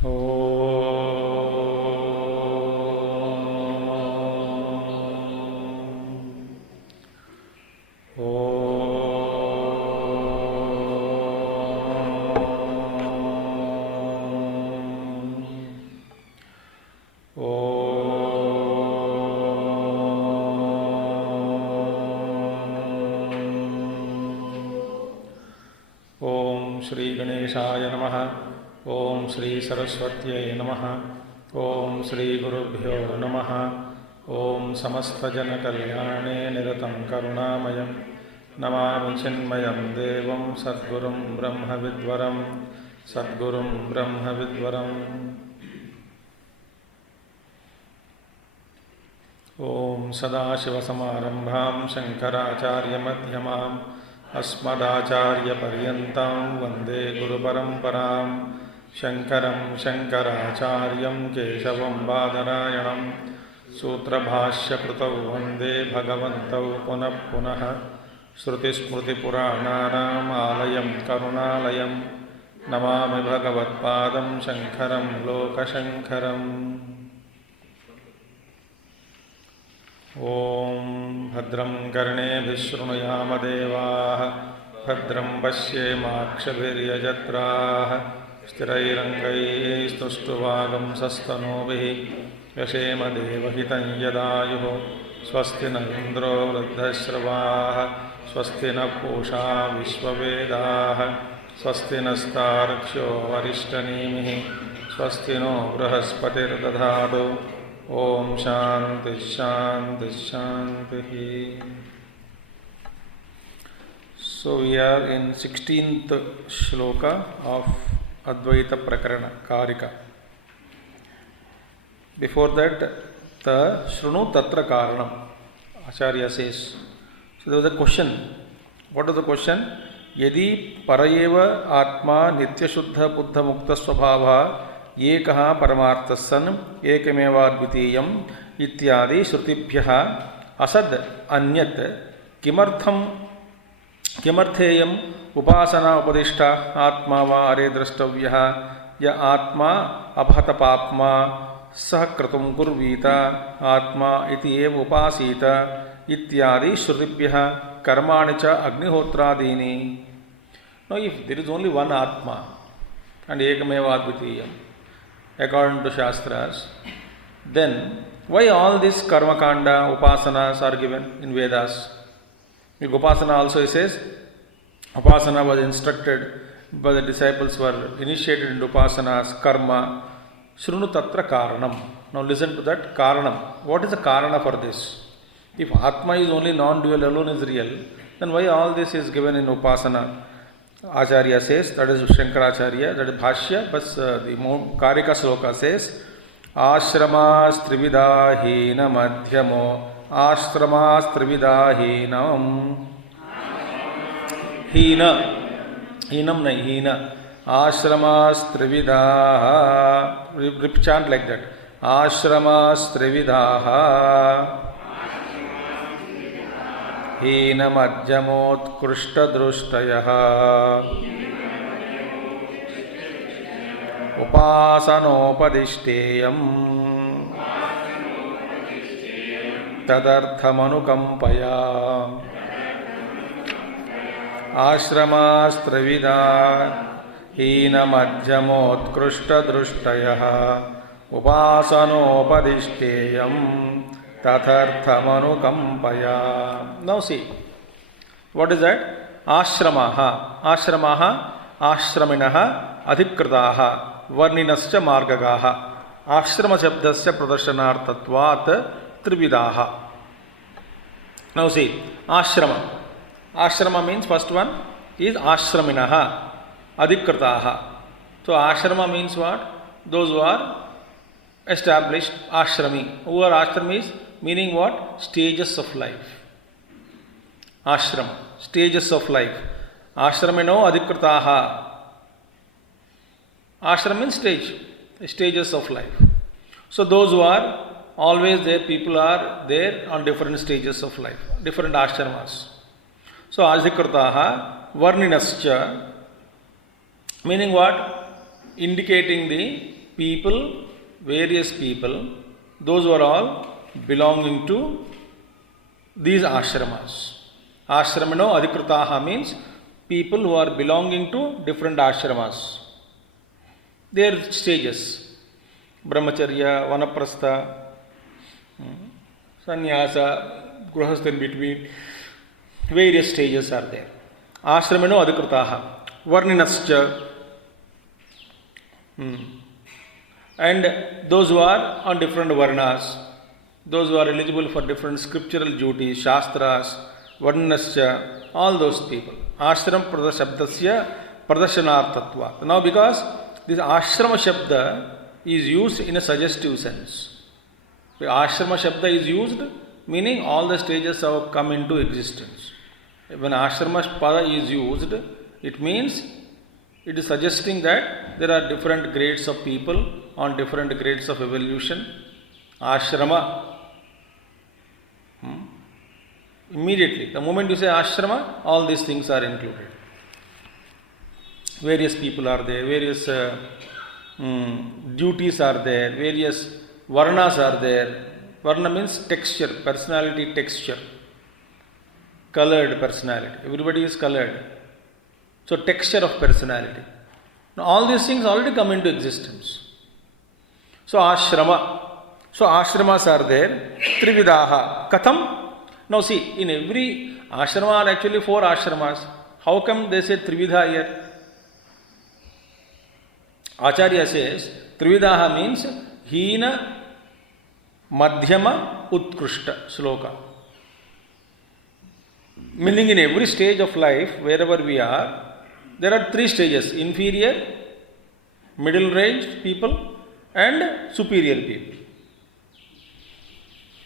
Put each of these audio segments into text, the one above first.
श्री गणेशाय नमः। ओम श्री सरस्वत्यै नमः। ओम श्री गुरुभ्यो नमः। ओम समस्तजनकल्याणे निरतं करुणामयं नमामि चिन्मयं देवं सद्गुरुं ब्रह्मविद्वरं सद्गुरुं ब्रह्मविद्वरम्। ओम सदाशिवसमारम्भां शङ्कराचार्यमध्यमाम् अस्मदाचार्यपर्यन्तां वन्दे गुरुपरम्परां। शङ्करं शङ्कराचार्यं केशवं बादरायणं सूत्रभाष्यकृतौ वन्दे भगवन्तौ पुनः पुनः। श्रुतिस्मृतिपुराणानाम् आलयं करुणालयं नमामि भगवत्पादं शङ्करं लोकशङ्करम्। ओम भद्रं कर्णेभिः शृणुयाम देवाः भद्रं पश्येमाक्षभिर्यजत्राः स्थिरैरङ्गैस्तुष्टुवागुंसस्तनूभिः यशेम देवहितं यदायुः। स्वस्ति न इन्द्रो वृद्धश्रवाः स्वस्ति न पूषा विश्ववेदाः स्वस्ति नस्तार्क्ष्यो वरिष्ठनेमिः स्वस्ति नो बृहस्पतिर्दधातु। ओम शांति शांति शांति। So we are in 16th Śloka of Advaita Prakaraṇa Karika. Before that, the Shrunu Tatra Karanam, Acharya says. So there was a question. What was the question? Yadi parayeva atma nitya shuddha buddha mukta svabhava एकः परमार्थः सन् एकमेवाद्वितीयम् इत्यादि श्रुतिभ्यः असद् अन्यत् किमर्थेयम् उपासना उपदिष्टा आत्मा वा अरे द्रष्टव्यः य आत्मा अपहतपाप्मा सः क्रतुं कुर्वीत आत्मा इति एव उपासीत इत्यादि श्रुतिभ्यः कर्माणि च अग्निहोत्रादीनि. Now if there is only one Atma and ekमेवाद्वितीयम् according to Shastras, then why all these karma kanda, upasanas are given in Vedas? In Upasana also it says, Upasana was instructed, but the disciples were initiated into Upasanas, karma, Shrunu Tatra Karanam. Now listen to that Karanam. What is the Karana for this? If Atma is only non-dual, alone is real, then why all this is given in Upasana? Acharya says, that is Shankaracharya, that is Bhāṣya, but the Karika Śloka says, Ashramas Trividahina Madhyamo, Ashramas Trividahinam, Hinam nahi, Hina, Ashramas Trividaha, chant like that, Ashramas Trividaha, हीनमध्यमोत्कृष्टदृष्टयः उपासनोपदिष्टेयम् तदर्थमनुकम्पया आश्रमास्त्रिविधा हीनमध्यमोत्कृष्टदृष्टयः उपासनोपदिष्टेयम् tatharthamanukampaya. Now see, what is that? Ashramaha, Ashramaha, Ashraminaha, Adhikritaha, Varninascha Margagaha, Ashrama Shabdasya Pradarsanartatvat Trividaha. Now see, Ashrama. Ashrama means first one is Ashraminaha, Adhikritaha. So Ashrama means what? Those who are established ashrami. Who are ashramis? Meaning what? Stages of life. Ashram, stages of life. Ashramino adhikritaha. Ashram means stage, stages of life. So those who are always there, people are there on different stages of life, different ashramas. So adhikritaha, varninascha, meaning what? Indicating the people, various people, those who are all belonging to these ashramas. Ashramano adhikritaha means people who are belonging to different ashramas. Their stages: brahmacharya, vanaprastha, sannyasa, grahastha, in between. Various stages are there. Ashramano adhikritaha, varninascha, and those who are on different varnas, those who are eligible for different scriptural duties, shastras, varnascha, all those people. Ashram pradashabdasya pradashanartatva. Now, because this ashrama shabda is used in a suggestive sense. The ashrama shabda is used meaning all the stages have come into existence. When ashrama pada is used, it means it is suggesting that there are different grades of people on different grades of evolution. Ashrama. Immediately, the moment you say ashrama, all these things are included. Various people are there, various duties are there, various varnas are there. Varna means texture, personality texture. Colored personality. Everybody is colored. So, texture of personality. Now, all these things already come into existence. So, ashrama. So, ashramas are there. Trividaha. Katham? Now, see, in every ashrama are actually 4 ashramas. How come they say Trividha here? Acharya says, Trividaha means Hina, Madhyama, Utkrishta. Śloka. Meaning in every stage of life, wherever we are, there are 3 stages: inferior, middle range people, and superior people.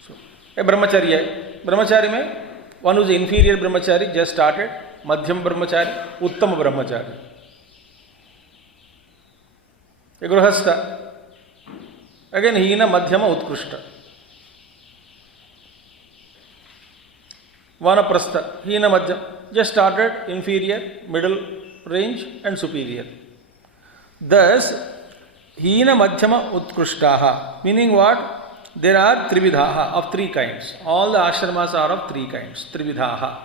So, a brahmacharya. Brahmachari mein, one who is inferior brahmachari, just started, madhyam brahmachari, uttama brahmachari. A grahastha, again hina, madhyama, utkrishta. Vanaprastha, hina, madhyam, just started, inferior, middle range and superior. Thus, hina, madhyama, utkrishtaha, meaning what? There are trividhaha of 3 kinds. All the ashramas are of 3 kinds. Trividhaha.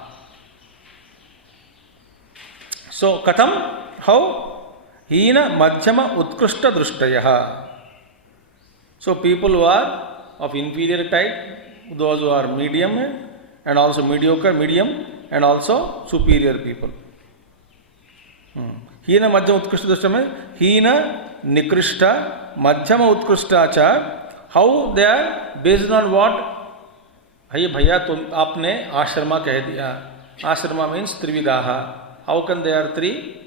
So, katham? How? Hina, madhyama, utkrishta drishtayaha. So, people who are of inferior type, those who are medium and also mediocre, medium and also superior people. Hina, madhyama, utkrishta drishtayaha. Hina, nikrishta, madhyama, utkrishta cha. How they are? Based on what? Hey bhaiya, tum aapne ashrama keh diya. Ashrama means trividaha. How can they are 3?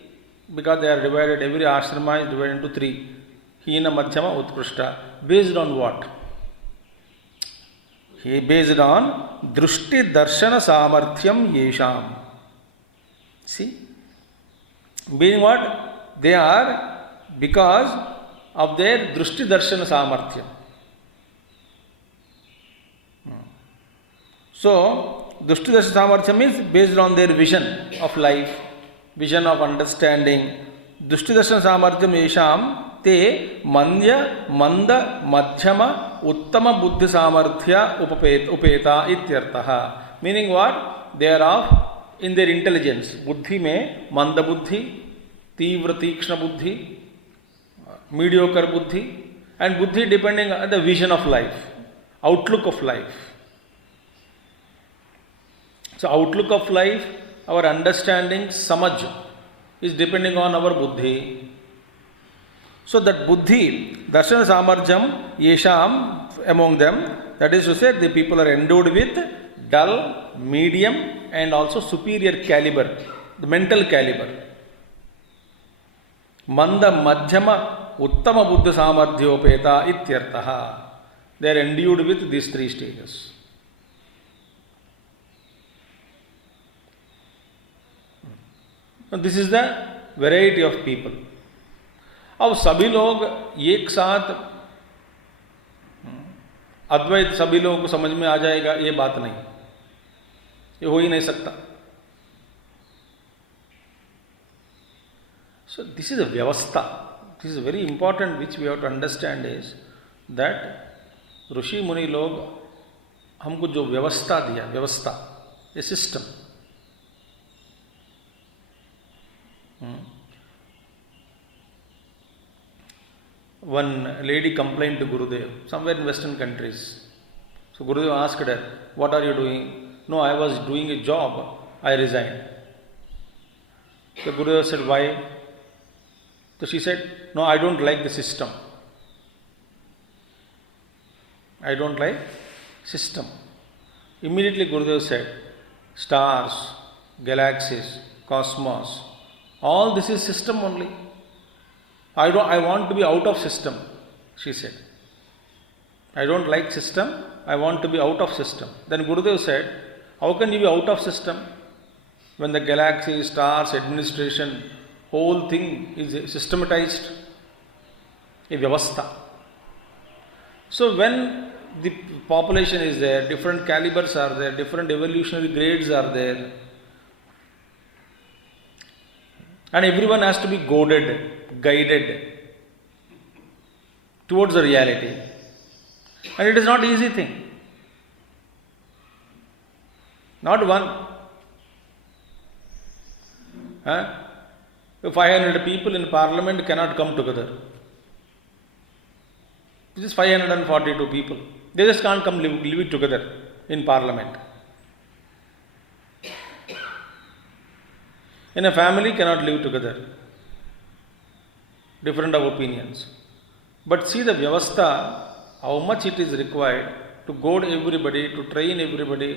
Because they are divided, every ashrama is divided into 3. Hina, madhyama, utkrishta. Based on what? He based on drushti darshana samarthyam yesham. See? Being what? They are because of their drushti darshana samarthyam. So, drushti darshana samarthyam means based on their vision of life, vision of understanding. Drushti darshana samarthyam yesham te manya, manda, madhyama, uttama buddhi samarthya upeta ityartaha. Meaning what? They are of, in their intelligence, buddhi mein manda buddhi, tivra tikshna buddhi, mediocre buddhi, and buddhi depending on the vision of life, outlook of life. So, outlook of life, our understanding, samaj, is depending on our buddhi. So, that buddhi, darshana samarjam, yesham, among them, that is to say, the people are endowed with dull, medium, and also superior caliber, the mental caliber. Manda, madhyama, uttama buddha samarthyopeta ityartaha. They are endued with these 3 stages. This is the variety of people. अब सभी लोग एक साथ अद्वैत सभी लोगों को समझ में आ जाएगा, ये बात नहीं, ये हो ही नहीं सकता. So this is a vyavastha. This is very important, which we have to understand is that ऋषि मुनि लोग हमको जो व्यवस्था दिया, व्यवस्था, a system. One lady complained to Gurudev, somewhere in Western countries. So Gurudev asked her, "What are you doing?" "No, I was doing a job, I resigned." So Gurudev said, "Why?" So she said, "No, I don't like the system. I don't like system." Immediately Gurudev said, "Stars, galaxies, cosmos, all this is system only. I want to be out of system," she said. "I don't like system, I want to be out of system." Then Gurudev said, "How can you be out of system when the galaxies, stars, administration, whole thing is systematized, a vyavastha?" So when the population is there, different calibers are there, different evolutionary grades are there, and everyone has to be guided towards the reality. And it is not easy thing. Not one. 500 people in parliament cannot come together. This is 542 people. They just can't come live it together in parliament. In a family cannot live together. Different of opinions. But see the vyavastha, how much it is required to guide everybody, to train everybody.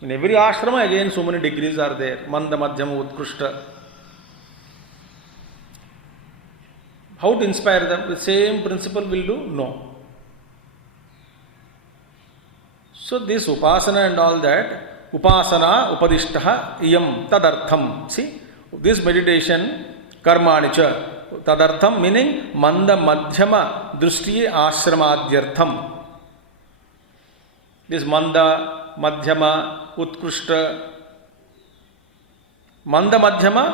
In every ashrama again so many degrees are there. Manda, Madhyama, Utkrishta. How to inspire them? The same principle will do? No. So this upasana and all that, upasana upadishtaha iyam tadartham. See, this meditation, karmanicha, tadartham meaning manda madhyama drushti ashramadhyartham. This manda, madhyama, utkrishta, manda madhyama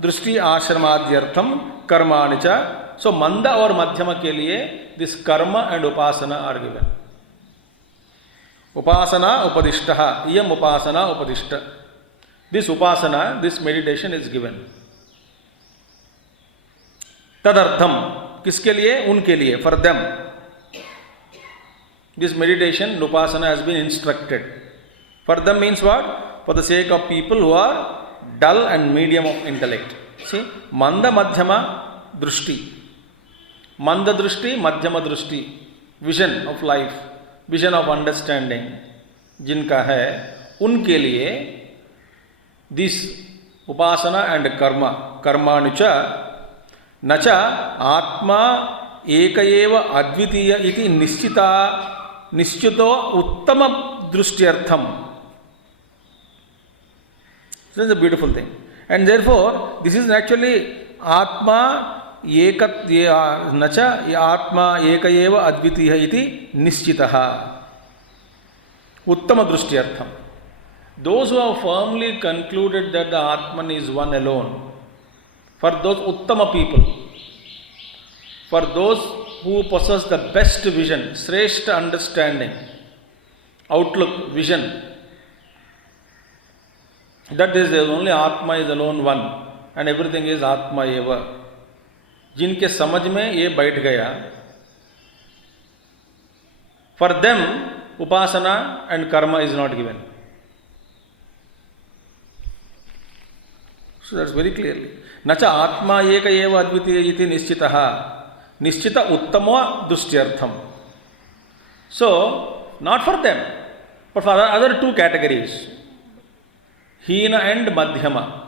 drushti ashramadhyartham karmanicha. So manda or madhyama ke liye this karma and upasana are given. Upasana upadishtaha, iyam upasana upadishta. This upasana, this meditation is given. Tadartham, kiske liye? Unke liye, for them. This meditation, upasana has been instructed. For them means what? For the sake of people who are dull and medium of intellect. See, manda madhyama drushti. Manda drushti, madhyama drushti. Vision of life, vision of understanding जिनका है, उनके लिए this upasana and karma, karmanucha nacha atma ekayeva advitiya iti nischito uttama drushtyartham. This is a beautiful thing. And therefore, this is actually atma nacha atma ekayeva advitiya iti nischitaha. Uttama drushtyartham. Those who have firmly concluded that the Atman is one alone, for those uttama people, for those who possess the best vision, shreshta understanding, outlook, vision, that is the only Atma is alone one and everything is Atma eva. जिनके समझ में ये बैठ गया, for them upasana and karma is not given. So that's very clearly. Nacha atma eka eva advitiya iti nischitaha. Nischita uttama drushtyartham. So, not for them, but for other two categories. Hina and madhyama.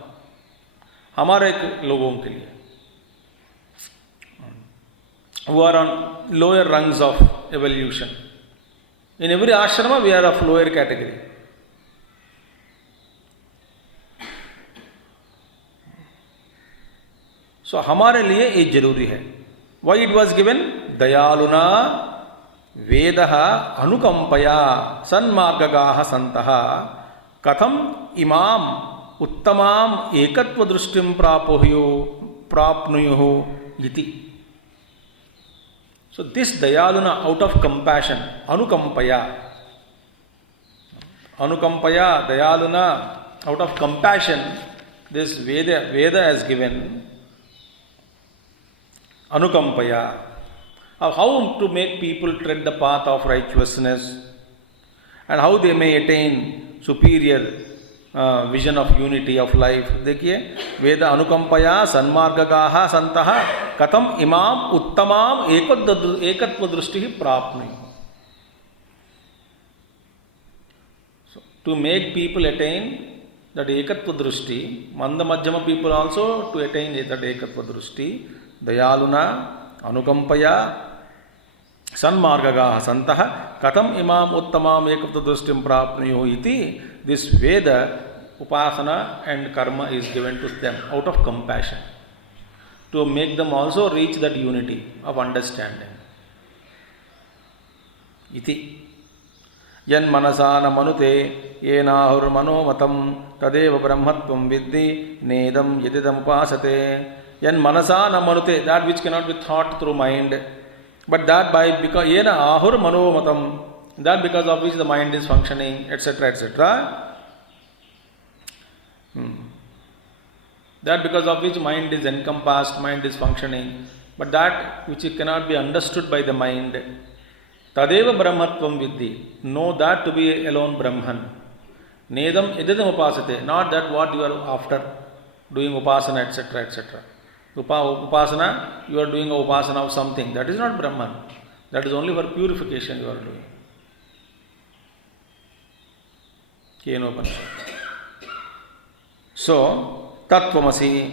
हमारे लोगों के लिए. Who are on lower rungs of evolution. In every ashrama we are of lower category. So हमारे लिए ये जरूरी है. Why it was given? दयालुना वेदः अनुकंपया सन्मार्गगाः सन्तः कथम इमाम उत्तमाम एकत्व दृष्टिं प्रापोह्यो prapnuyuhu iti. So this Dayaluna, out of compassion, Anukampaya, Dayaluna, out of compassion, this Veda has given Anukampaya, of how to make people tread the path of righteousness and how they may attain superior vision of unity of life. देखिए, वेद अनुकंपया सन्मार्गगाः सन्तः कथम इमाम उत्तमाम एकत्व दृष्टि प्राप्नुयुः. So, to make people attain that ekatva drishti, manda madhyama people also to attain that ekatva drishti, dayaluna anukampaya sanmargagaha santah katam imam uttamam ekatva drishtim prapnuyo iti. This Veda, upasana and karma is given to them out of compassion to make them also reach that unity of understanding. Iti. Yan manasana manute yenahur manomatam tadeva brahmatvam viddhi nedam yedidam upasate. Yan manasana manute, that which cannot be thought through mind, but that by because yena ahur manomatam, that because of which the mind is functioning, etc., etc. That because of which mind is encompassed, mind is functioning, but that which cannot be understood by the mind, tadeva brahmatvam viddhi, know that to be alone Brahman. Nedam ididam upasate, not that what you are after doing upasana, etc., etc. Upasana, you are doing a upasana of something, that is not Brahman. That is only for purification you are doing. Upaniṣad. So, Tattvamasi,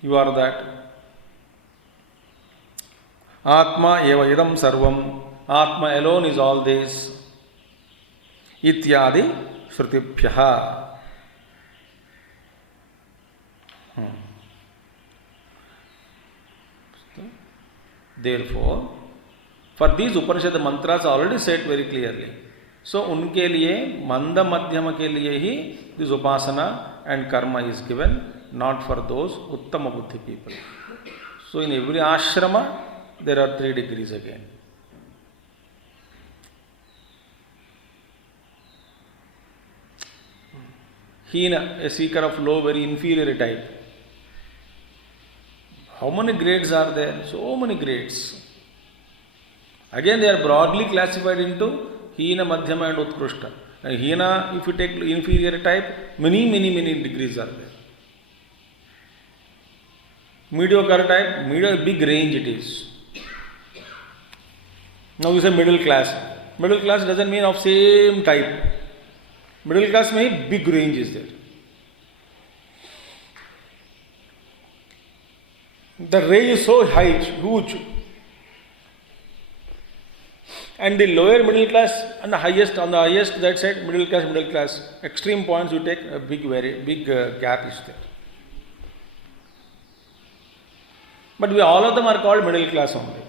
you are that. Atma eva idam sarvam, Atma alone is all this. Ityadi shrutibhyaha. Therefore, for these Upanishad mantras are already said very clearly. So, उनके लिए मंद मध्यम के लिए ही this upasana and karma is given, not for those uttama buddhi people. So, in every ashrama there are 3 degrees again. Hina, a seeker of low, very inferior type. How many grades are there? So many grades. Again, they are broadly classified into Hina, Madhyama and Utkrishta. And Hina, if you take inferior type, many degrees are there. Mediocre type, big range it is. Now you say middle class. Middle class doesn't mean of same type. Middle class means big range is there. The range is so high, huge. And the lower middle class and on the highest that side, middle class. Extreme points you take, a big gap is there. But all of them are called middle class only.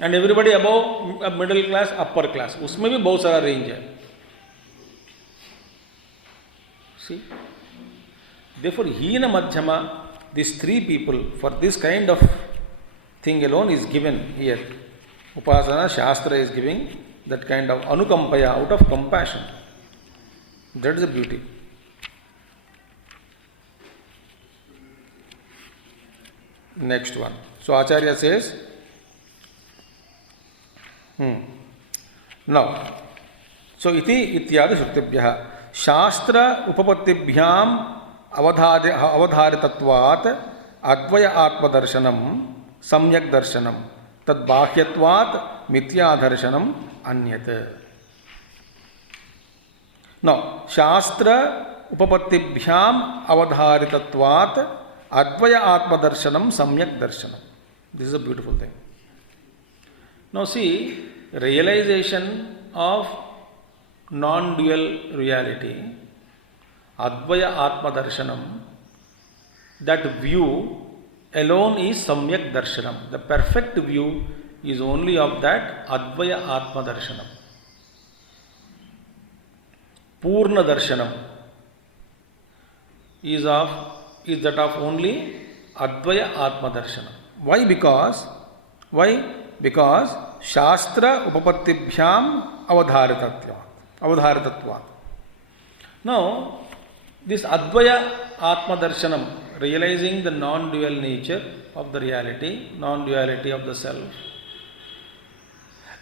And everybody above middle class, upper class. उसमें भी बहुत सारा range है. See? Therefore, Hina Madhyama, these 3 people, for this kind of thing alone is given here. Upasana, Shastra is giving that kind of anukampaya, out of compassion. That is the beauty. Next one. So Acharya says, now, so iti ityadi shrutibhyaha Shastra upapattibhyam avadharitatvat advaya atmadarshanam samyak darshanam tad bāhyatvat mithya darshanam anyat. Now, Shastra upapattibhyam avadharitatvat advaya atmadarshanam samyak darshanam. This is a beautiful thing. Now see, realization of non-dual reality, Advaya Atma Darshanam, that view alone is Samyak Darshanam. The perfect view is only of that Advaya Atma Darshanam. Purna Darshanam. is that of only Advaya Atma Darshana. Why? Because Shastra Upapattibhyam Avadharitatva. Now, this Advaya Atma Darshanam, realizing the non-dual nature of the reality, non-duality of the self,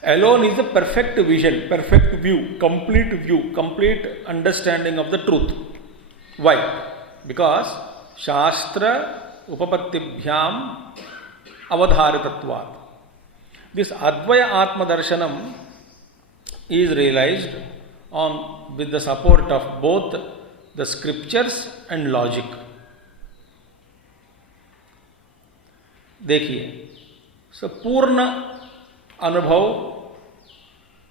alone is a perfect vision, perfect view, complete understanding of the truth. Why? Because Shastra Upapattibhyam Avadharitatvat. This Advaya Atma Darshanam is realized with the support of both the scriptures and logic. देखिए, so पूर्ण अनुभव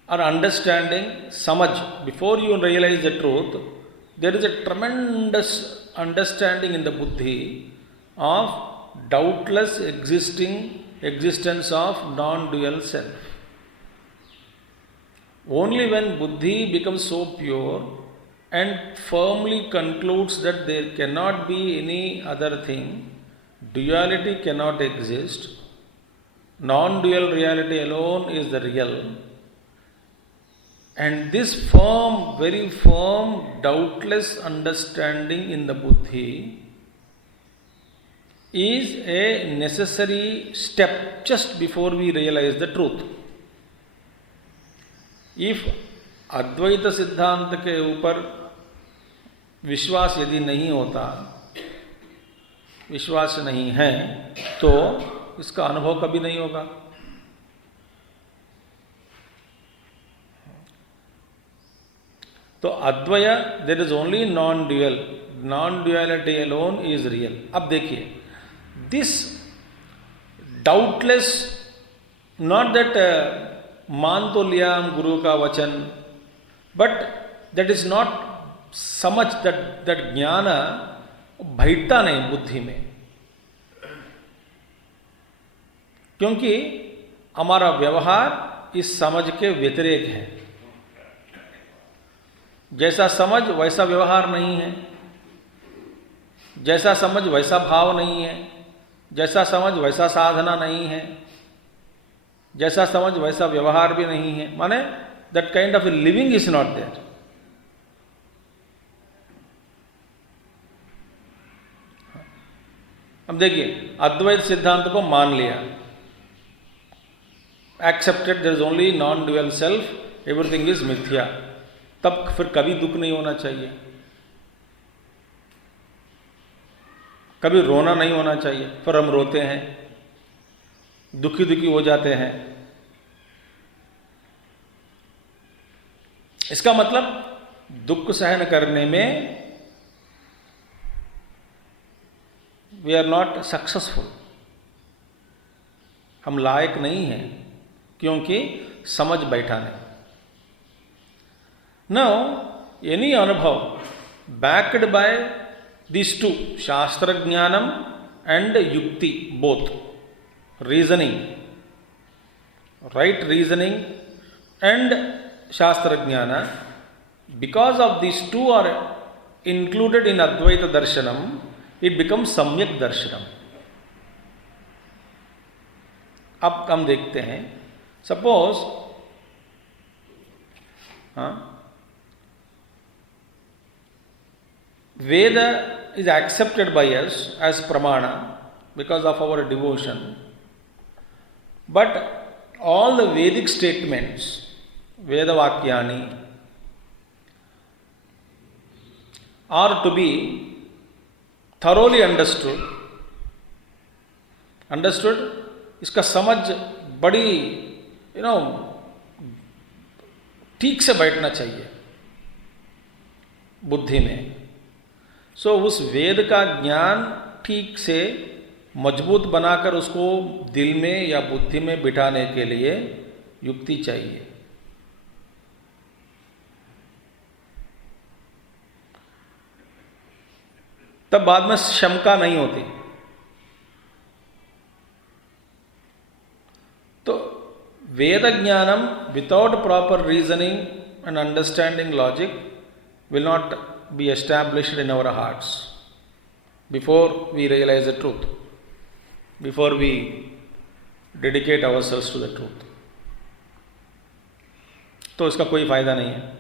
or understanding, samaj, before you realize the truth, there is a tremendous understanding in the buddhi of doubtless existence of non-dual self. Only when buddhi becomes so pure and firmly concludes that there cannot be any other thing, duality cannot exist, non-dual reality alone is the real, and this firm, very firm, doubtless understanding in the buddhi is a necessary step just before we realize the truth. If Advaita सिद्धांत के ऊपर विश्वास यदि नहीं होता, विश्वास नहीं है, तो इसका अनुभव कभी नहीं होगा. तो अद्वय, there is only non-dual, non-duality alone is real. अब देखिए, दिस डाउटलेस, नॉट दैट मान तो लिया हम गुरु का वचन, बट दैट इज नॉट समझ, दैट ज्ञान बैठता नहीं बुद्धि में, क्योंकि हमारा व्यवहार इस समझ के व्यतिरेक है. जैसा समझ वैसा व्यवहार नहीं है, जैसा समझ वैसा भाव नहीं है, जैसा समझ वैसा साधना नहीं है, जैसा समझ वैसा व्यवहार भी नहीं है. माने that kind of a living is not there. अब देखिए, अद्वैत सिद्धांत को मान लिया, accepted there is only non dual self, everything is मिथ्या, तब फिर कभी दुख नहीं होना चाहिए, कभी रोना नहीं होना चाहिए. फिर हम रोते हैं, दुखी हो जाते हैं. इसका मतलब दुख सहन करने में वी आर नॉट सक्सेसफुल, हम लायक नहीं हैं, क्योंकि समझ बैठा नहीं. Now, any अनुभव backed by these two, शास्त्र ज्ञानम and युक्ति, both reasoning, right reasoning and shastra jnana, because of these two are included in Advaita Darshanam, it becomes Samyak Darshanam. अब हम देखते हैं, suppose Veda is accepted by us as pramana because of our devotion, but all the Vedic statements, Veda Vakyani, are to be thoroughly understood. इसका समझ बड़ी ठीक से बैठना चाहिए बुद्धि में. सो उस वेद का ज्ञान ठीक से मजबूत बनाकर उसको दिल में या बुद्धि में बिठाने के लिए युक्ति चाहिए. तब बाद में शंका नहीं होती. तो वेद ज्ञानम without proper reasoning and understanding logic will not be established in our hearts. before we realize the truth, before we dedicate ourselves to the truth. तो इसका कोई फायदा नहीं है.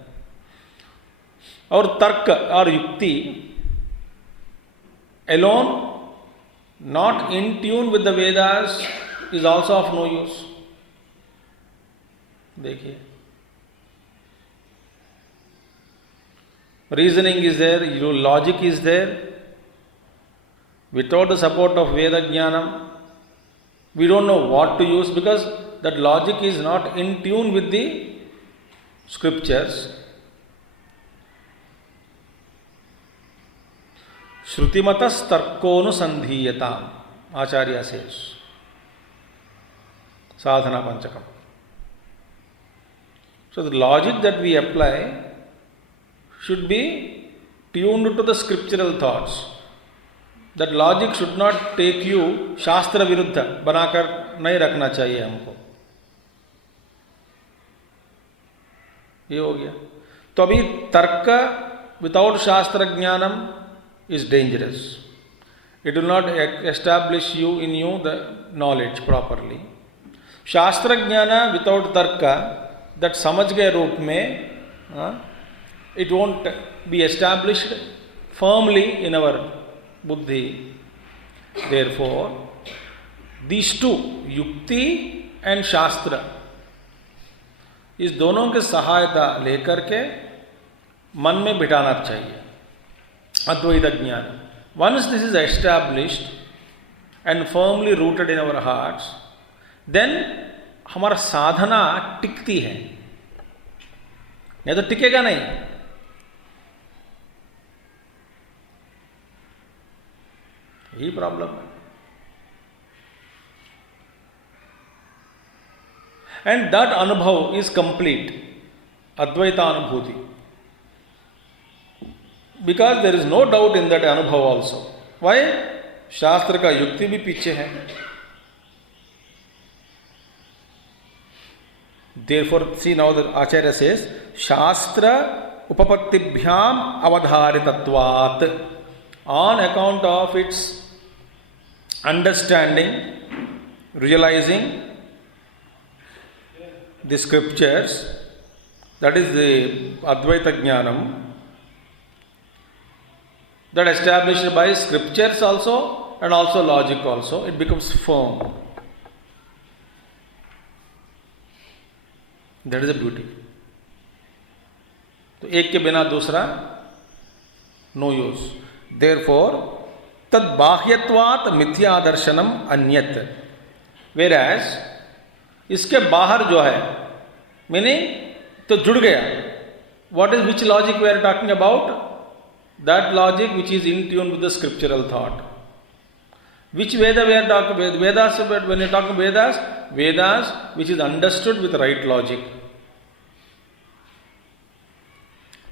और तर्क और युक्ति alone, not in tune with the Vedas, is also of no use. देखिए, reasoning is there, logic is there. Without the support of Veda Jnanam, we don't know what to use, because that logic is not in tune with the scriptures. Shrutimatas tarkonu sandhiyatam, Acharya says. Sadhana Panchakam. So the logic that we apply should be tuned to the scriptural thoughts. That logic should not take you शास्त्र विरुद्ध बनाकर नहीं रखना चाहिए हमको. ये हो गया. तो अभी तर्क विदाउट शास्त्र ज्ञानम is dangerous. It will not establish you in you the knowledge properly. शास्त्र ज्ञान without tarka, that समझ गए रूप में, it won't be established firmly in our buddhi. Therefore, these two, yukti and shastra, इस दोनों के सहायता लेकर के मन में बिठाना चाहिए अद्वैत ज्ञान. Once this is established and firmly rooted in our hearts, then हमारा साधना टिकती है, नहीं तो टिकेगा नहीं. यही प्रॉब्लम है. And that anubhav is complete, Advaita Anubhuti. Because there is no doubt in that anubhav also. Why? शास्त्र का युक्ति भी पीछे है. Therefore, see now the Acharya says, Shastra upapattibhyam avadharitatvat. On account of its understanding, realizing the scriptures, that is the Advaita Jnanam, that established by scriptures also and also logic also, it becomes firm. That is the beauty. तो एक के बिना दूसरा no use. Therefore, tad bahyatvat mithya darshanam anyat. Whereas, इसके बाहर जो है, meaning तो जुड़ गया. What is which logic we are talking about? That logic which is in tune with the scriptural thought. Which Veda we are talking about? Vedas, when you are talking Vedas, Vedas which is understood with right logic.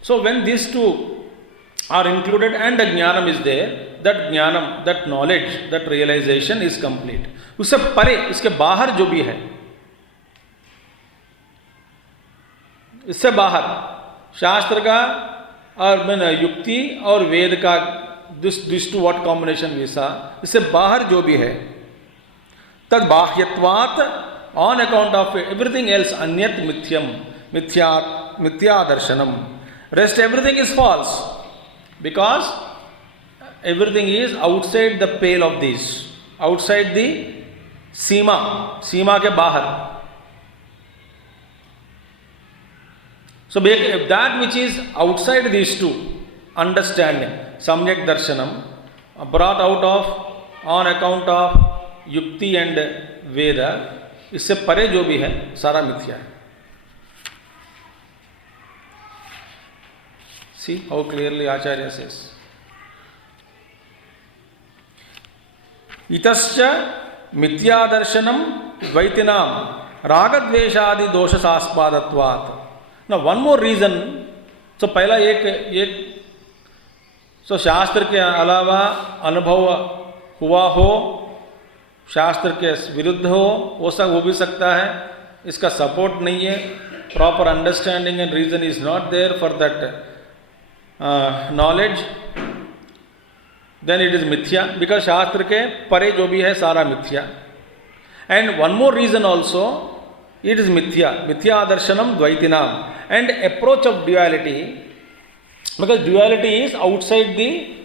So when these two are included and the jnanam is there, that jnanam, that knowledge, that realization is complete. उससे परे, इसके बाहर जो भी है, इससे बाहर शास्त्र का और मैंने युक्ति और वेद का दिस टू व्हाट कॉम्बिनेशन वैसा, इससे बाहर जो भी है, तद बाह्यत्वात् on account of everything else अन्यत मिथ्यम मिथ्या दर्शनम. Rest everything is false because everything is outside the pale of these, outside the सीमा के बाहर. So that which is outside these two, understanding, samyak darshanam, brought out of on account of yukti and Veda, इससे परे जो भी है सारा मिथ्या है. See how clearly Acharya says. Itascha mithya darshanam dvaitinam ragadveshadi dosha saspadatvat. Now one more reason. So पहला एक so शास्त्र के अलावा अनुभव हुआ हो, शास्त्र के विरुद्ध हो वो भी सकता है. इसका सपोर्ट नहीं है. Proper understanding and reason is not there for that knowledge. then it is mithya, because शास्त्र के परे जो भी है सारा मिथ्या. And one more reason also, it is mithya. Mithya darshanam dvaitinam. And approach of duality, because duality is outside the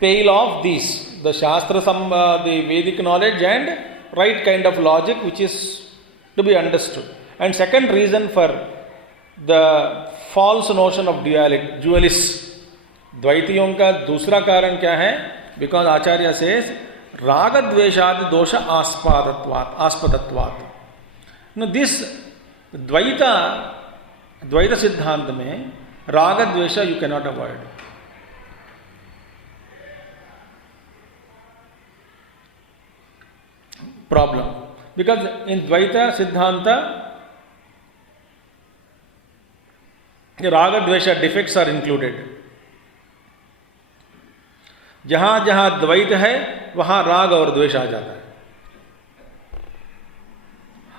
pale of these, the Shastra, the Vedic knowledge and right kind of logic which is to be understood. And second reason for the false notion of dualists, द्वैतियों का दूसरा कारण क्या है? Because Acharya says राग द्वेषादि दोष आस्पदत्वात्. Now this द्वैत सिद्धांत में राग द्वेष you cannot avoid. Problem, because in Dvaita Siddhanta Raga Dvesha defects are included. जहाँ जहाँ द्वैत है वहाँ राग और द्वेष आ जाता है,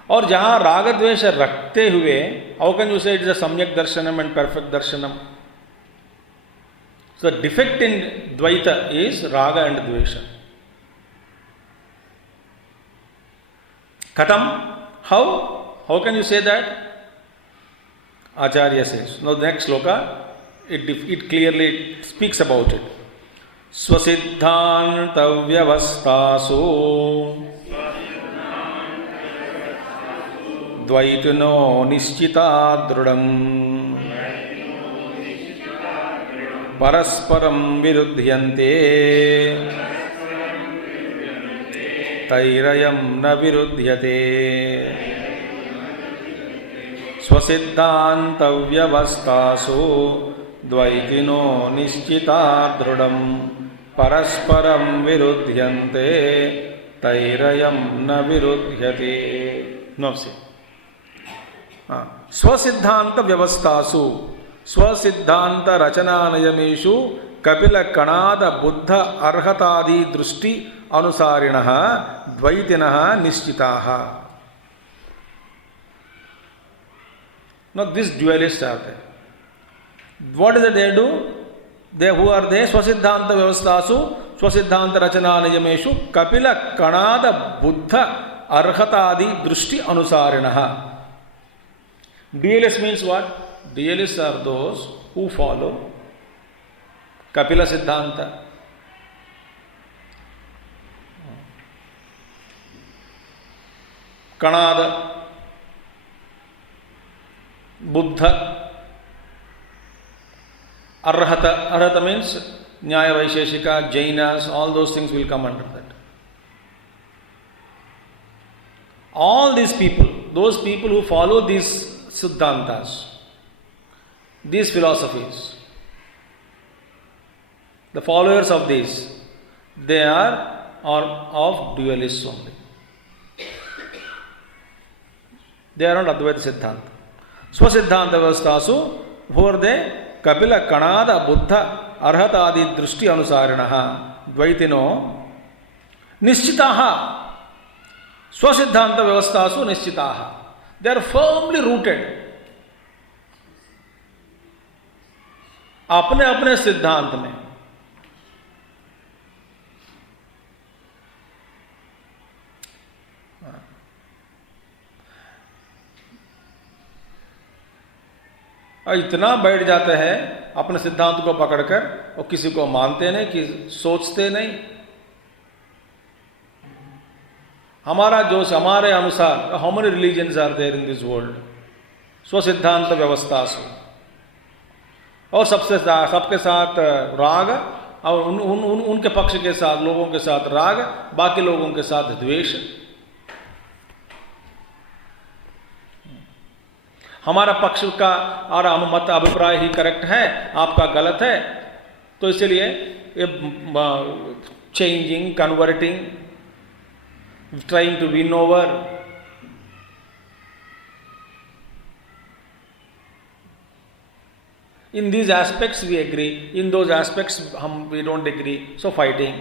और जहाँ राग द्वेष रखते हुए, how can you say it is a samyak darshanam and perfect darshanam? So the defect in Dvaita is raga and dvesha. Katam? How can you say that? Acharya says. Now the next sloka, it clearly speaks about it. Swasiddhanta vyavastasu dvaitino nischita drudam parasparam viruddhyante tairayam na viruddhyate. Swasiddhanta vyavastasu dvaitino nischita drudam parasparam viruddhyante tairayam na viruddhyate. No, see. Swasiddhanta vyavastasu स्वसिद्धांत रचनानयमेषु Kapil Kanada Buddha अर्हतादि दृष्टि अनुसारिणः द्वैतिनः निश्चिताः. Now this dualists are there. What is it they do? They who are they? Swasiddhanta vyavastasu swasiddhanta rachananayameshu kapila kanada buddha arhatadi drushti anusarinah. Dualists means what? Dualists are those who follow Kapila Siddhanta. Kanada, Buddha, Arhata. Arhata means Nyaya Vaisheshika, Jainas, all those things will come under that. All these people, those people who follow these Siddhantas, these philosophies, the followers of these, they are of dualists only. They are not Advaita Siddhanta. Swasiddhanta Vyavastasu, who are they? Kapila Kanada Buddha Arhatadi Drushti Anusarinaha Dvaitino Nischitaha. Swasiddhanta Vyavastasu Nischitaha. They are firmly rooted अपने अपने सिद्धांत में. और इतना बैठ जाते हैं अपने सिद्धांत को पकड़कर और किसी को मानते नहीं, कि सोचते नहीं. हमारा जो हमारे अनुसार, how many religions are there in this world? स्वसिद्धांत व्यवस्था से, और सबके साथ राग, और उनके पक्ष के साथ लोगों के साथ राग, बाकी लोगों के साथ द्वेष. हमारा पक्ष का और मत अभिप्राय ही करेक्ट है, आपका गलत है, तो इसलिए changing, converting, trying to win over. In these aspects we agree, in those aspects we don't agree, so fighting.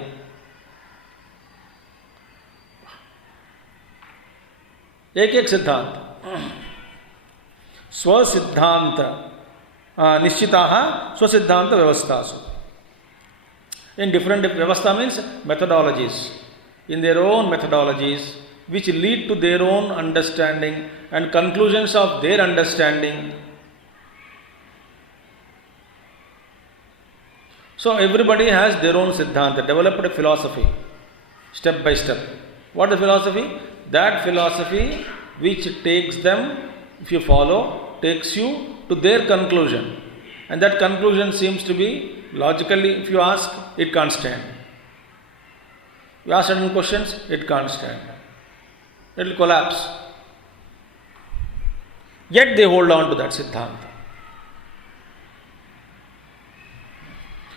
एक सिद्धांत, स्वसिद्धांत निश्चिताः स्वसिद्धांत व्यवस्थासु. In different vyavastha means methodologies. In their own methodologies, which lead to their own understanding and conclusions of their understanding. So everybody has their own siddhanta, developed a philosophy, step by step. What is philosophy? That philosophy which takes them, if you follow, takes you to their conclusion. And that conclusion seems to be, logically, if you ask, it can't stand. You ask certain questions, it can't stand. It will collapse. Yet they hold on to that siddhanta.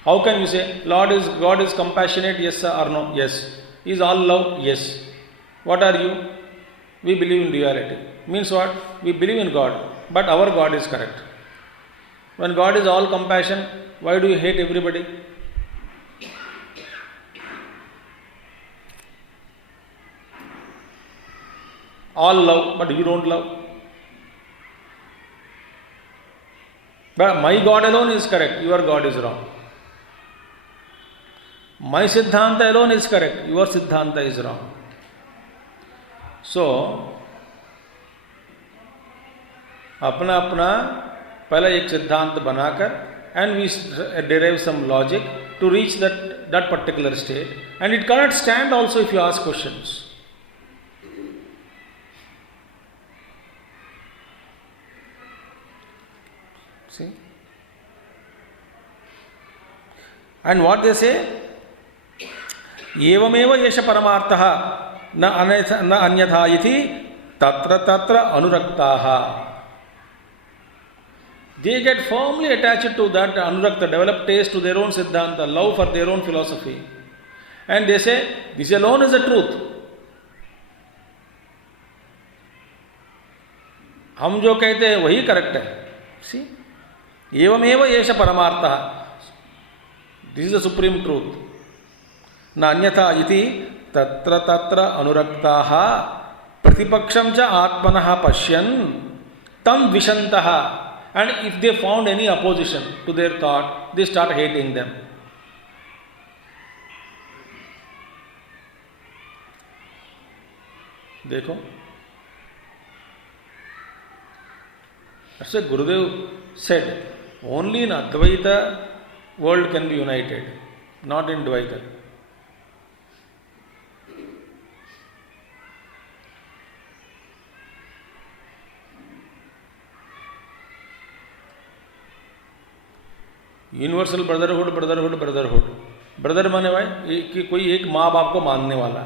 How can you say, God is compassionate, yes or no? Yes. He is all love? Yes. What are you? We believe in duality. Means what? We believe in God, but our God is correct. When God is all compassion, why do you hate everybody? All love, but you don't love. But my God alone is correct, your God is wrong. My siddhanta alone is correct, your siddhanta is wrong. So, अपना अपना पहले एक सिद्धांत बनाकर and we derive some logic to reach that particular state, and it cannot stand also if you ask questions. See? And what they say? एवमेव येष परमार्थः न अन्यथा इति तत्र तत्र अनुरक्ताः. They get firmly attached to that anurakta, develop taste to their own siddhanta, love for their own philosophy. And they say, this alone is the truth. हम जो कहते हैं वही करेक्ट है. See? एवमेव येष परमार्थः. This is the supreme truth. न अन्यथा इति तत्र तत्र अनुरक्ताः प्रतिपक्षं च आत्मनः पश्यन् तं विशन्तः. And if they found any opposition to their thought, they start hating them. देखो, that's why Gurudev said, only in Advaita world can be united, not in Dvaita. Universal brotherhood. Brother माने भाई कि कोई एक माँ बाप को मानने वाला,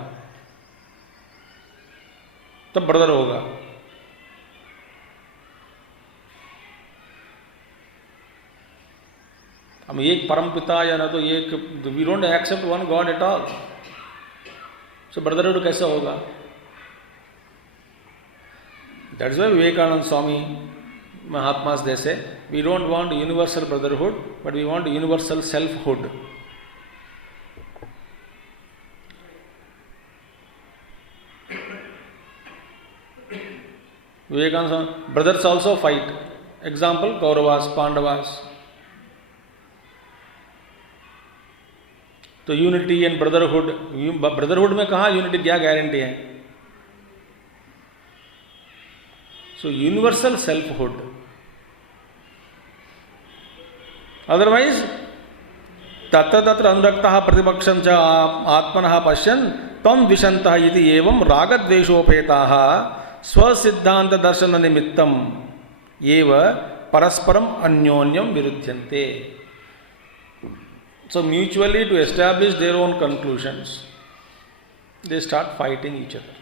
तब ब्रदर होगा. हम एक परम पिता या ना तो एक, we don't accept one God at all. So brotherhood कैसे होगा? That's why Vivekananda Swami Mahatmas, they say, we don't want universal brotherhood, but we want universal selfhood. Vivekananda, brothers also fight. Example, Kauravas, Pandavas. तो unity and brotherhood, brotherhood में कहाँ unity, क्या guarantee है? So universal selfhood. Otherwise तत्र तत्र अनुरक्तः प्रतिपक्षं च आत्मनः पश्यन् तं विशन्तः इति एवं रागद्वेषोपेताः स्वसिद्धान्त दर्शन निमित्तम् एव परस्परम् अन्योन्यं विरुध्यन्ते. So mutually, to establish their own conclusions, they start fighting each other.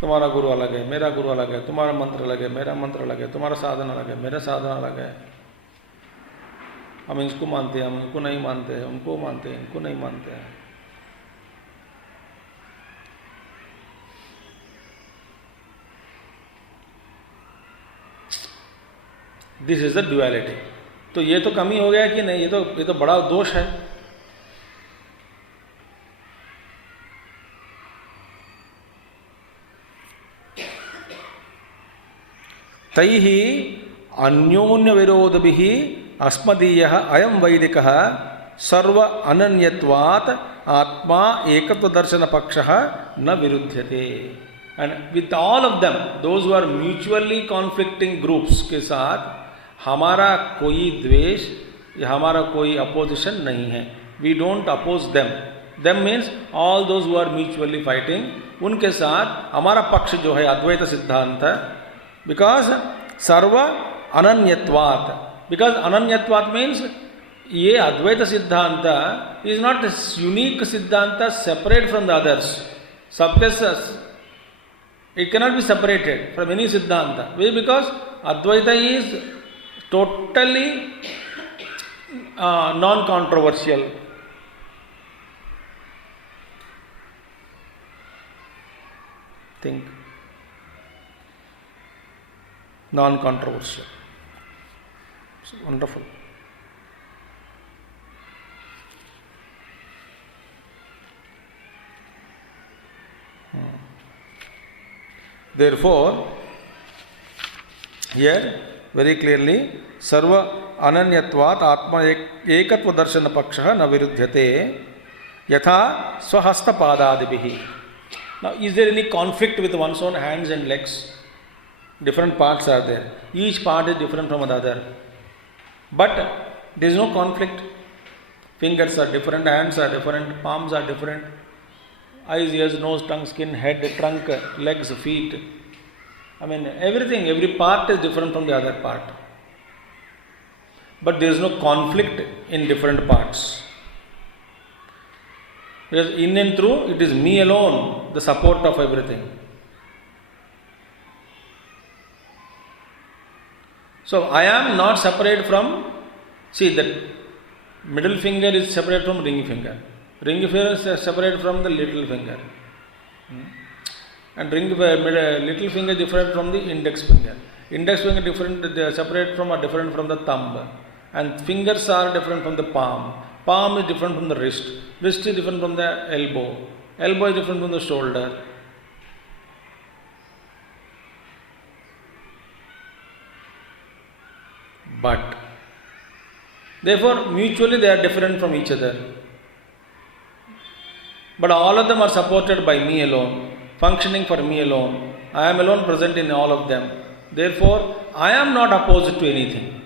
तुम्हारा गुरु अलग है, मेरा गुरु अलग है, तुम्हारा मंत्र अलग है, मेरा मंत्र अलग है, तुम्हारा साधन अलग है, मेरा साधन अलग है. हम इसको मानते हैं, हम इनको नहीं मानते हैं, उनको मानते हैं, इनको नहीं मानते हैं. This is the duality. तो ये तो कमी हो गया कि नहीं? ये तो बड़ा दोष है. तैहि अन्योन्य विरोधभिः अस्मदीयः अयं वैदिकः सर्व अनन्यत्वात् आत्मा एकत्व दर्शन पक्षः न विरुध्यते. And with all of them, those who are mutually conflicting groups के साथ हमारा कोई द्वेष या हमारा कोई अपोजिशन नहीं है. We don't oppose them. Them means all those who are mutually fighting. उनके साथ हमारा पक्ष जो है अद्वैत सिद्धांत, because सर्व अनन्यत्वात्. Because अनन्यत्वात् means ये अद्वैत सिद्धांत is not a unique सिद्धांत separate from the others. सबके it cannot be separated from any siddhanta. Why? Because Advaita is totally non-controversial. Think. Non-controversial. It's wonderful. Therefore, here very clearly, sarva ananyatvat atma ekatva darshana pakshah na viruddhyate yatha swahasta padadibihi. Now, is there any conflict with one's own hands and legs? Different parts are there. Each part is different from the other. But there is no conflict. Fingers are different, hands are different, palms are different. Eyes, ears, nose, tongue, skin, head, trunk, legs, feet. I mean, everything, every part is different from the other part. But there is no conflict in different parts. Because in and through, it is me alone, the support of everything. So, I am not separate from, see, that middle finger is separate from ring finger. Ring finger is separate from the little finger. And little finger different from the index finger. Index finger different, separate from or different from the thumb. And fingers are different from the palm. Palm is different from the wrist. Wrist is different from the elbow. Elbow is different from the shoulder. But, therefore, mutually they are different from each other. But all of them are supported by me alone, functioning for me alone. I am alone present in all of them. Therefore, I am not opposed to anything.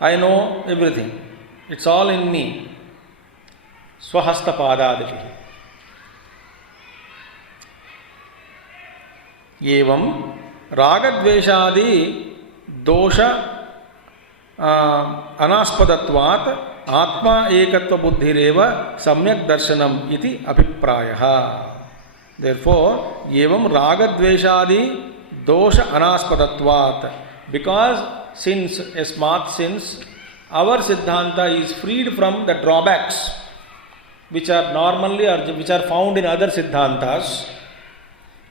I know everything. It's all in me. Swahasta padadihi. Evam ragadveshadi dosha अनास्पदत्वात् आत्मा एकत्व बुद्धिरेव सम्यक दर्शनम इति अभिप्रायः. Therefore, एवं रागद्वेषादि दोष अनास्पदत्वात्, because since our siddhanta is freed from the drawbacks which are normally or which are found in other siddhantas,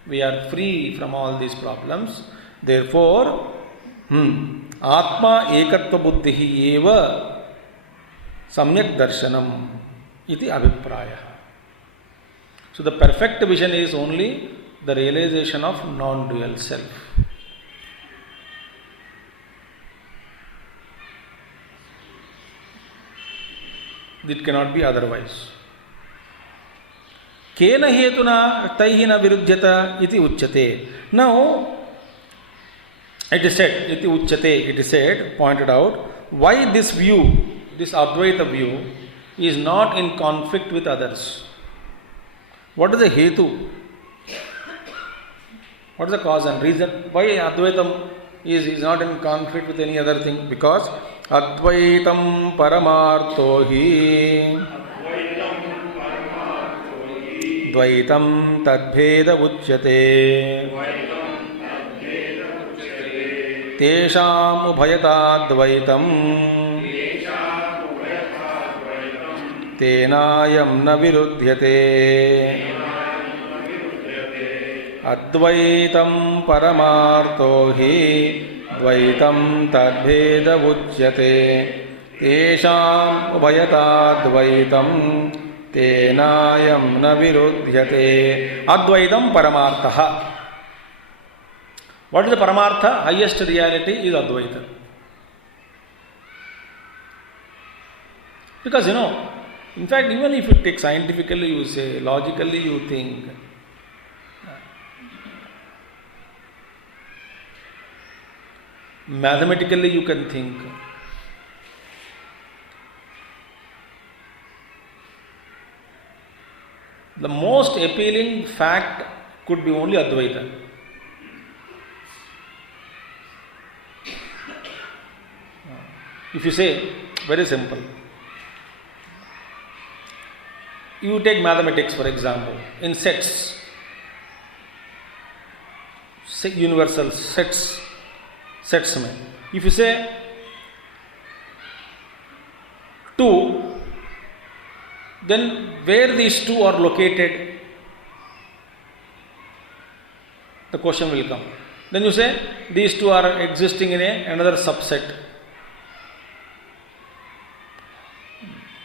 we are free from all these problems. Therefore, Atma ekatva buddhihi eva samyak darshanam iti abhipraya. So the perfect vision is only the realization of non-dual self. It cannot be otherwise. Kena hetuna taihina virudhyata iti uchyate. Now, it is said, iti uchyate, it is said, pointed out, why this view, this Advaita view, is not in conflict with others. What is the hetu? What is the cause and reason? Why Advaitam is not in conflict with any other thing? Because Advaitam paramartho hi Dvaitam tadbheda uchyate Tesham ubhayatadvaitam Tenayam na virudhyate Advaitam paramartho hi Dvaitam tadbheda uchyate Tesham ubhayatadvaitam tenayam na virudhyate. Advaitam Paramartha. What is the Paramartha? Highest reality is Advaita. Because in fact, even if you take scientifically, you say, logically, you think, mathematically, you can think, the most appealing fact could be only Advaita. If you say, very simple, you take mathematics for example, in sets, universal sets में, if you say 2, then where these two are located, the question will come. Then you say these two are existing in another subset.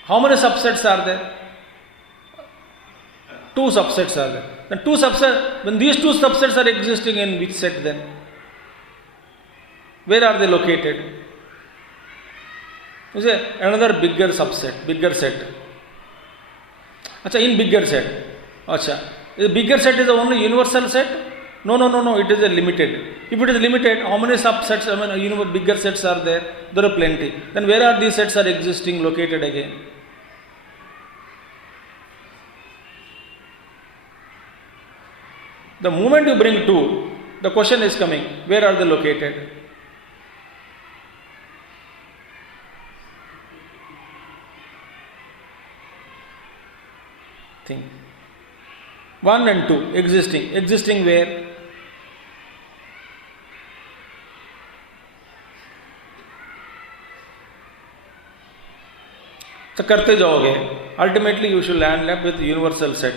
How many subsets are there? 2 subsets are there. Then 2 subsets, when these 2 subsets are existing in which set then? Where are they located? You say another bigger subset, bigger set. Acha, in bigger set. Acha, the bigger set is the only universal set? No, it is a limited. If it is limited, how many subsets, bigger sets are there? There are plenty. Then where are these sets are existing, located again? The moment you bring 2, the question is coming, where are they located? Think. 1 and 2, existing. Existing where? So करते जाओगे, ultimately you should land up with universal set.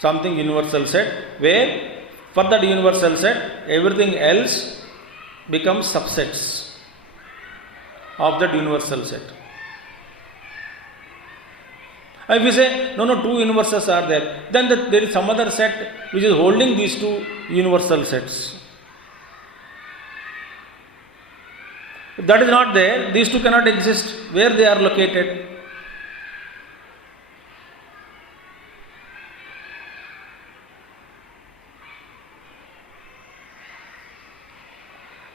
Something universal set, where for that universal set, everything else becomes subsets of that universal set. If you say, no, 2 universals are there, then there is some other set which is holding these 2 universal sets. If that is not there, these 2 cannot exist. Where they are located?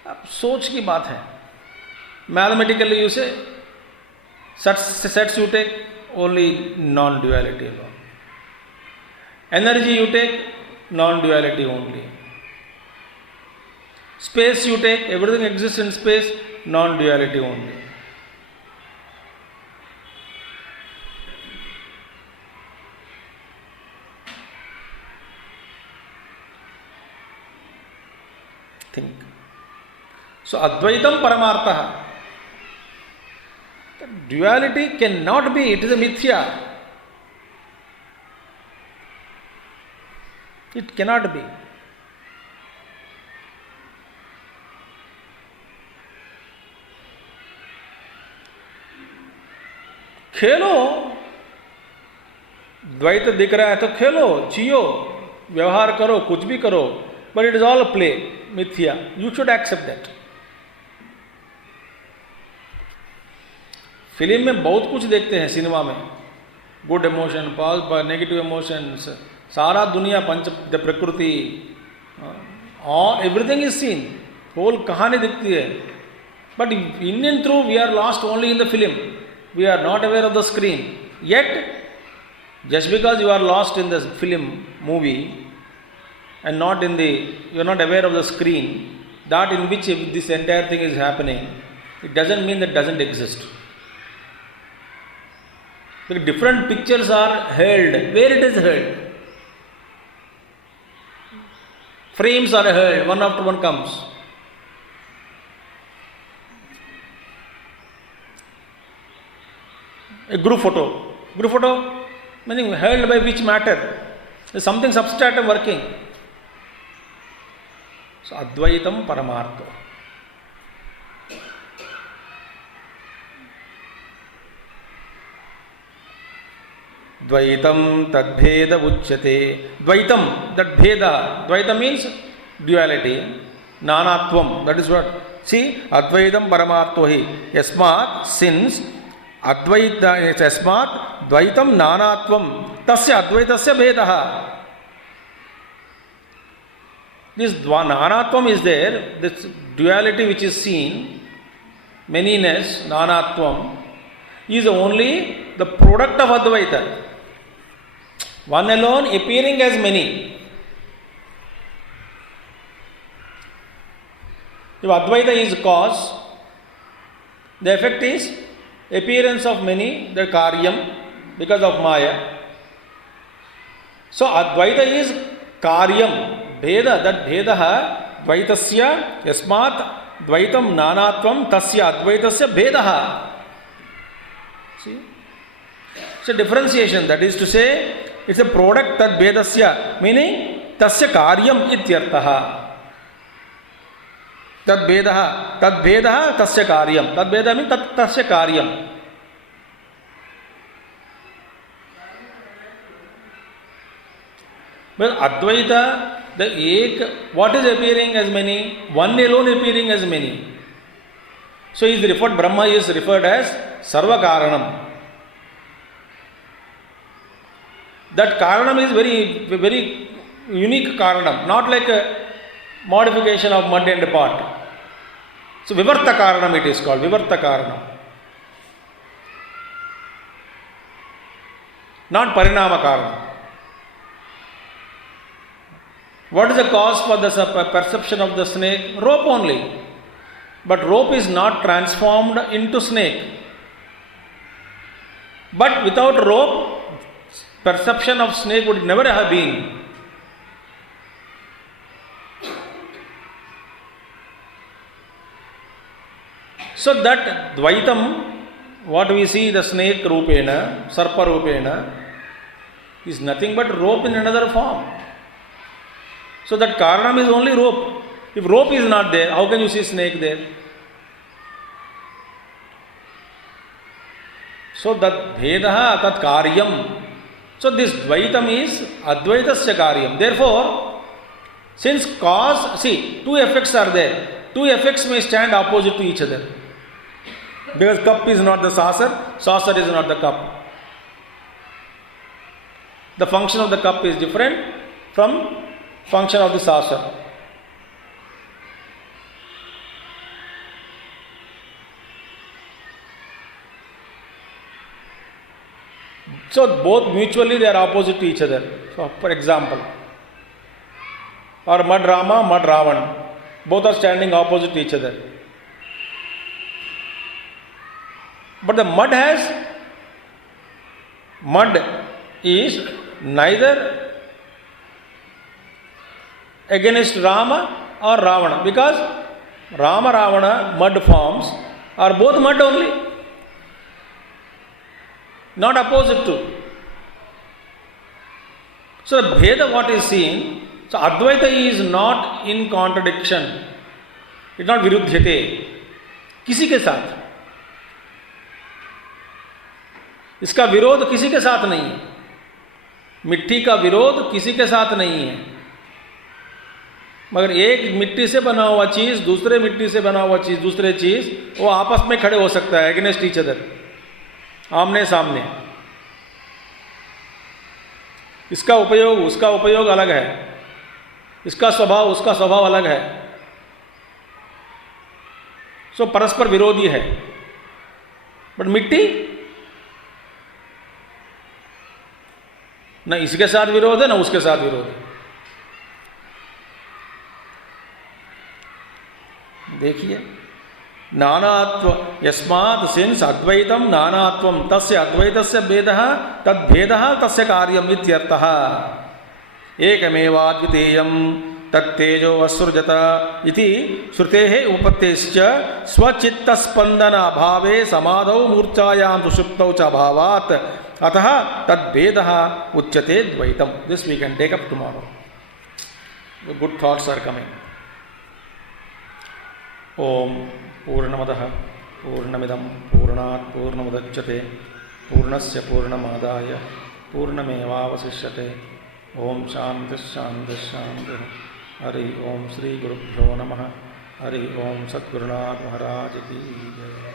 अब सोच की बात है. Mathematically you say, sets you take only non-duality alone. Energy you take non-duality only. Space you take, everything exists in space, non-duality only. Think. So Advaitam Paramartha. Duality cannot be, it is a mithya. It cannot be. खेलो, द्वैत दिख रहा है तो खेलो, जियो, व्यवहार करो, कुछ भी करो, but it is all a play, mithya. You should accept that. Film में बहुत कुछ देखते हैं सिनेमा में, गुड इमोशन, नेगेटिव इमोशंस, सारा दुनिया पंच प्रकृति, एवरीथिंग इज सीन, होल कहानी दिखती है. But in end through we are lost only in the film, we are not aware of the screen. Yet just because you are lost in the film movie and not in the, you are not aware of the screen that in which this entire thing is happening, it doesn't mean that doesn't exist. Because different pictures are held. Where it is held? Frames are held, one after one comes. A group photo. Group photo meaning held by which matter? There is something substratum working. So Advaitam Paramartha. Dvaitam tadbheda uchyate. Dvaitam, that bheda. Dvaita means duality. Nanatvam, that is what. See, Advaitam Paramatvahi. Yasmat, since Advaita, Yasmat, Dvaitam Nanatvam. Tasya Advaitasya Bhedaha. This Nanatvam is there, this duality which is seen, manyness, Nanatvam, is only the product of Advaita. One alone appearing as many. If Advaita is cause, the effect is appearance of many, the karyam, because of Maya. So Advaita is karyam. Bheda, that bhedaha, Vaitathya, yasmat, Dvaitam nanatvam, tasya Advaitasya bhedaha. See? It's a differentiation, that is to say, it's a product that bhedasya, meaning tasya karyam ityartaha. Tad bhedaha, tasya karyam. Tad bheda means tasya karyam. Well, Advaita, the ek, what is appearing as many? One alone appearing as many. So he is referred, Brahma is referred as Sarva Karanam. That Karanam is very unique Karanam, not like a modification of mud and pot. So Vivarta Karanam it is called, Vivarta Karanam. Not Parinama Karanam. What is the cause for the perception of the snake? Rope only. But rope is not transformed into snake. But without rope, perception of snake would never have been. So that Dvaitam, what we see the snake Rupena, Sarpa Rupena, is nothing but rope in another form. So that Karanam is only rope. If rope is not there, how can you see snake there? So that Bhedaha tat Karyam. So this Dvaitam is Advaitasya Karyam. Therefore, since cause, see, two effects are there. Two effects may stand opposite to each other. Because cup is not the saucer, saucer is not the cup. The function of the cup is different from function of the saucer. So both mutually they are opposite to each other. So for example, or Mud Rama, Mud Ravan, both are standing opposite to each other. But the mud is neither against Rama or Ravana, because Rama Ravana mud forms are both mud only, not opposite to. So the Bheda what is seen, so Advaita is not in contradiction, it is not viruddhyate, किसी के साथ, इसका विरोध किसी के साथ नहीं है, मिट्टी का विरोध किसी के साथ नहीं है, मगर एक मिट्टी से बना हुआ चीज दूसरे मिट्टी से बना हुआ चीज दूसरे चीज वो आपस में खड़े हो सकता है अगेंस्ट ईच अदर, आमने सामने. इसका उपयोग उसका उपयोग अलग है, इसका स्वभाव उसका स्वभाव अलग है. सो परस्पर विरोधी है. बट मिट्टी न इसके साथ विरोध है न उसके साथ विरोध है. देखिए, नानात्व यस्मात् सिंस अद्वैतम नानात्वम तस्य अद्वैतस्य भेदः तद् भेदः तस्य कार्यम इत्यर्थः. एकमेवाद्वितीयं तत्तेजो असृजत इति श्रुतेः उपपत्तेश्च स्वचित्तस्पन्दन अभावे समाधौ मूर्छायां सुषुप्तौ च अभावात् अतः तद्भेदः उच्यते द्वैतम. This we can take up tomorrow. Good thoughts are coming. ओम पूर्णमदः पूर्णमिदं पूर्णात् पूर्णमुदच्यते पूर्णस्य पूर्णमादाय पूर्णमेवावशिष्यते। ओम शांति शांति शांति। हरि ओम। श्री गुरुभ्यो नमः। हरि ओम। सद्गुरुनाथ महाराज की जय।